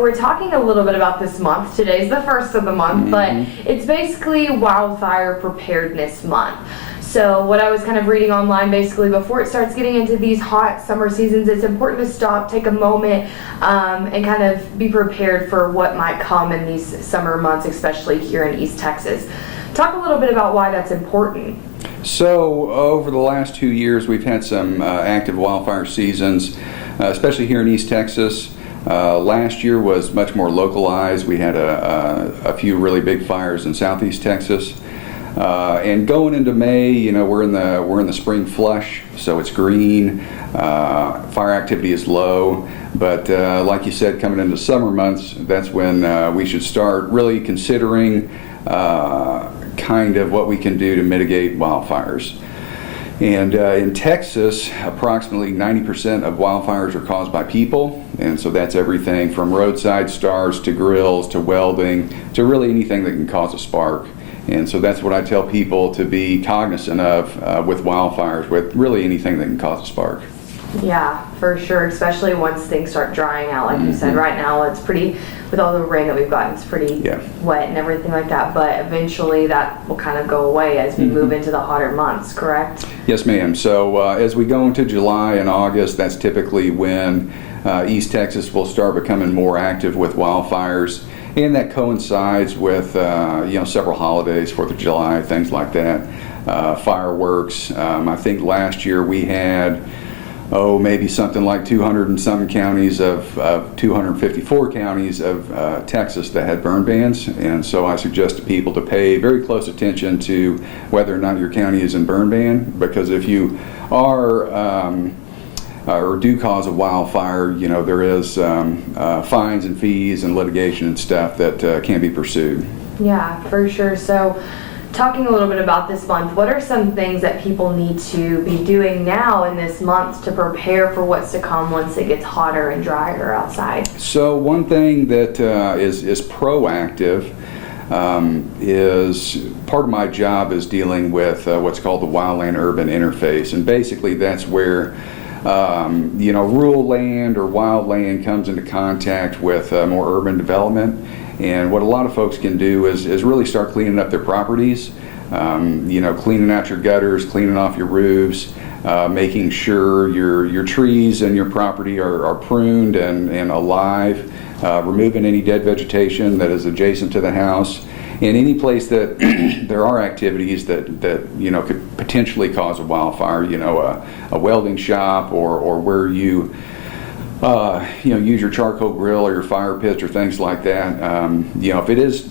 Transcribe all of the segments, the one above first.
So we're talking a little bit about this month. Today's the first of the month, but it's basically Wildfire Preparedness Month. So what I was kind of reading online, basically before it starts getting into these hot summer seasons, it's important to stop, take a moment, and kind of be prepared for what might come in these summer months, especially here in East Texas. Talk a little bit about why that's important. So over the last 2 years, we've had some active wildfire seasons, especially here in East Texas. Last year was much more localized. We had a few really big fires in southeast Texas. And going into May, you know, we're in the spring flush, so it's green. Fire activity is low, but like you said, coming into summer months, that's when we should start really considering kind of what we can do to mitigate wildfires. And in Texas, approximately 90% of wildfires are caused by people, and so that's everything from roadside starts to grills to welding to really anything that can cause a spark. And so that's what I tell people to be cognizant of with wildfires, with really anything that can cause a spark. Yeah, for sure, especially once things start drying out. Like you said, right now it's pretty, with all the rain that we've gotten, it's pretty wet and everything like that, but eventually that will kind of go away as we move into the hotter months, correct? Yes, ma'am. So as we go into July and August, that's typically when East Texas will start becoming more active with wildfires, and that coincides with several holidays, 4th of July, things like that, fireworks. I think last year we had maybe something like 200 and some counties of 254 counties of Texas that had burn bans, and so I suggest to people to pay very close attention to whether or not your county is in burn ban, because if you are or do cause a wildfire, you know, there is fines and fees and litigation and stuff that can be pursued. Yeah, for sure. So talking a little bit about this month, what are some things that people need to be doing now in this month to prepare for what's to come once it gets hotter and drier outside? So one thing that is proactive is part of my job is dealing with what's called the wildland-urban interface, and basically that's where rural land or wild land comes into contact with more urban development. And what a lot of folks can do is really start cleaning up their properties, cleaning out your gutters, cleaning off your roofs, making sure your trees and your property are pruned and alive, removing any dead vegetation that is adjacent to the house. In any place that there are activities that could potentially cause a wildfire, a welding shop or where you use your charcoal grill or your fire pits or things like that. If it is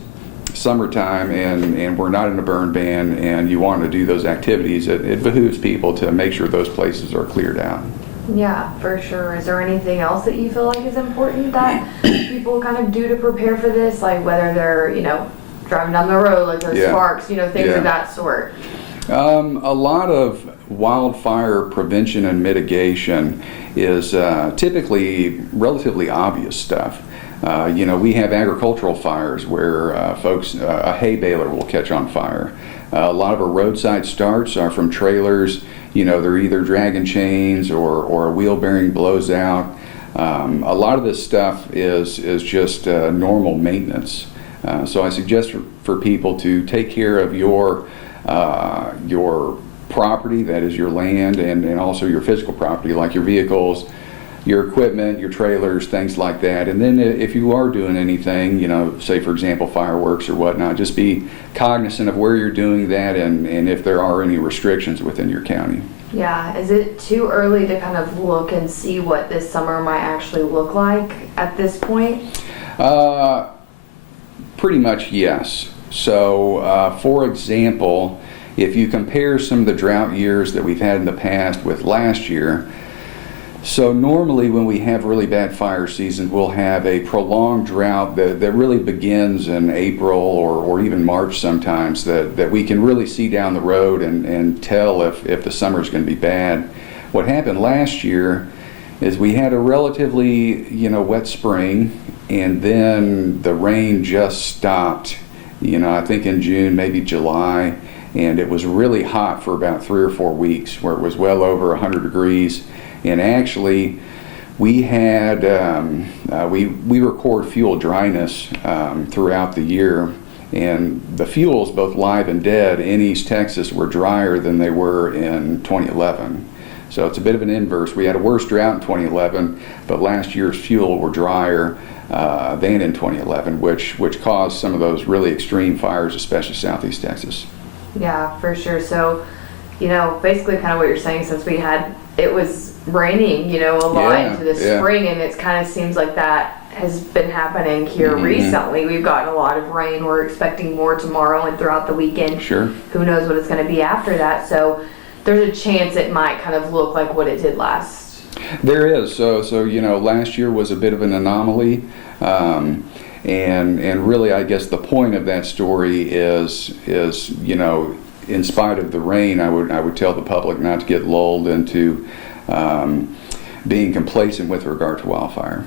summertime and we're not in a burn ban and you want to do those activities, it behooves people to make sure those places are cleared out. Yeah, for sure. Is there anything else that you feel like is important that people kind of do to prepare for this, like whether they're driving down the road, like those sparks, things of that sort? A lot of wildfire prevention and mitigation is typically relatively obvious stuff. We have agricultural fires where a hay baler will catch on fire. A lot of our roadside starts are from trailers. They're either dragging chains or a wheel bearing blows out. A lot of this stuff is just normal maintenance. So I suggest for people to take care of your property, that is your land, and also your physical property, like your vehicles, your equipment, your trailers, things like that. And then if you are doing anything, say for example fireworks or whatnot, just be cognizant of where you're doing that and if there are any restrictions within your county. Yeah, is it too early to kind of look and see what this summer might actually look like at this point? Pretty much yes. So for example, if you compare some of the drought years that we've had in the past with last year, so normally when we have really bad fire seasons, we'll have a prolonged drought that really begins in April or even March sometimes, that we can really see down the road and tell if the summer is going to be bad. What happened last year is we had a relatively wet spring, and then the rain just stopped, I think in June, maybe July, and it was really hot for about 3 or 4 weeks where it was well over 100 degrees. And actually, we had we record fuel dryness throughout the year, and the fuels, both live and dead, in East Texas were drier than they were in 2011. So it's a bit of an inverse. We had a worse drought in 2011, but last year's fuel were drier than in 2011, which caused some of those really extreme fires, especially Southeast Texas. Yeah, for sure. So, basically kind of what you're saying, since it was raining, a lot into the spring, and it kind of seems like that has been happening here recently. We've gotten a lot of rain. We're expecting more tomorrow and throughout the weekend. Sure. Who knows what it's going to be after that. So there's a chance it might kind of look like what it did last. There is. So last year was a bit of an anomaly. And really, I guess the point of that story is in spite of the rain, I would tell the public not to get lulled into being complacent with regard to wildfire.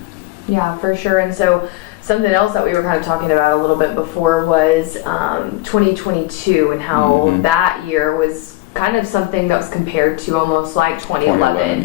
Yeah, for sure. And so something else that we were kind of talking about a little bit before was 2022 and how that year was kind of something that was compared to almost like 2011.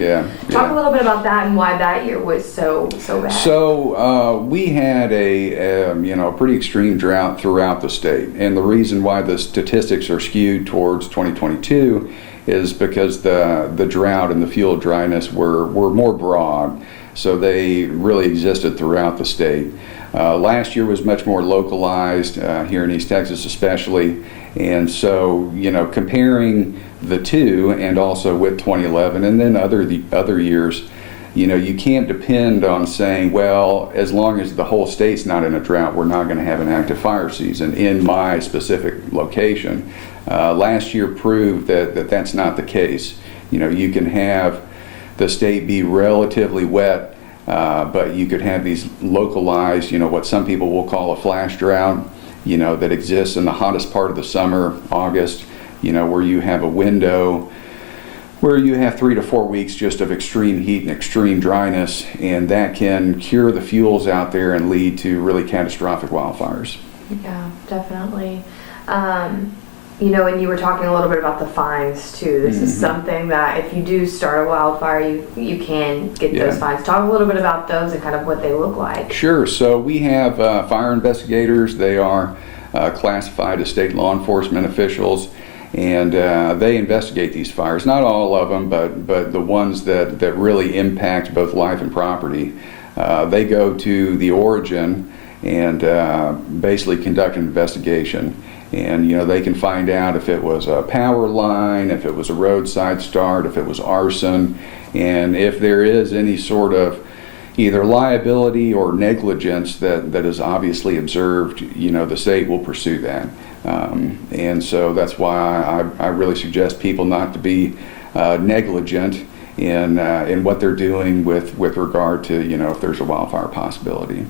Talk a little bit about that and why that year was so bad. So we had a pretty extreme drought throughout the state, and the reason why the statistics are skewed towards 2022 is because the drought and the fuel dryness were more broad, so they really existed throughout the state. Last year was much more localized here in East Texas especially, and so comparing the two, and also with 2011 and then other years, you can't depend on saying, well, as long as the whole state's not in a drought, we're not going to have an active fire season in my specific location. Last year proved that that's not the case. You can have the state be relatively wet, but you could have these localized, what some people will call a flash drought, that exists in the hottest part of the summer, August, where you have a window where you have 3 to 4 weeks just of extreme heat and extreme dryness, and that can cure the fuels out there and lead to really catastrophic wildfires. Yeah, definitely. And you were talking a little bit about the fines too. This is something that if you do start a wildfire, you can get those fines. Talk a little bit about those and kind of what they look like. Sure. So we have fire investigators. They are classified as state law enforcement officials, and they investigate these fires. Not all of them, but the ones that really impact both life and property. They go to the origin and basically conduct an investigation. And they can find out if it was a power line, if it was a roadside start, if it was arson, and if there is any sort of either liability or negligence that is obviously observed, the state will pursue that. And so that's why I really suggest people not to be negligent in what they're doing with regard to if there's a wildfire possibility.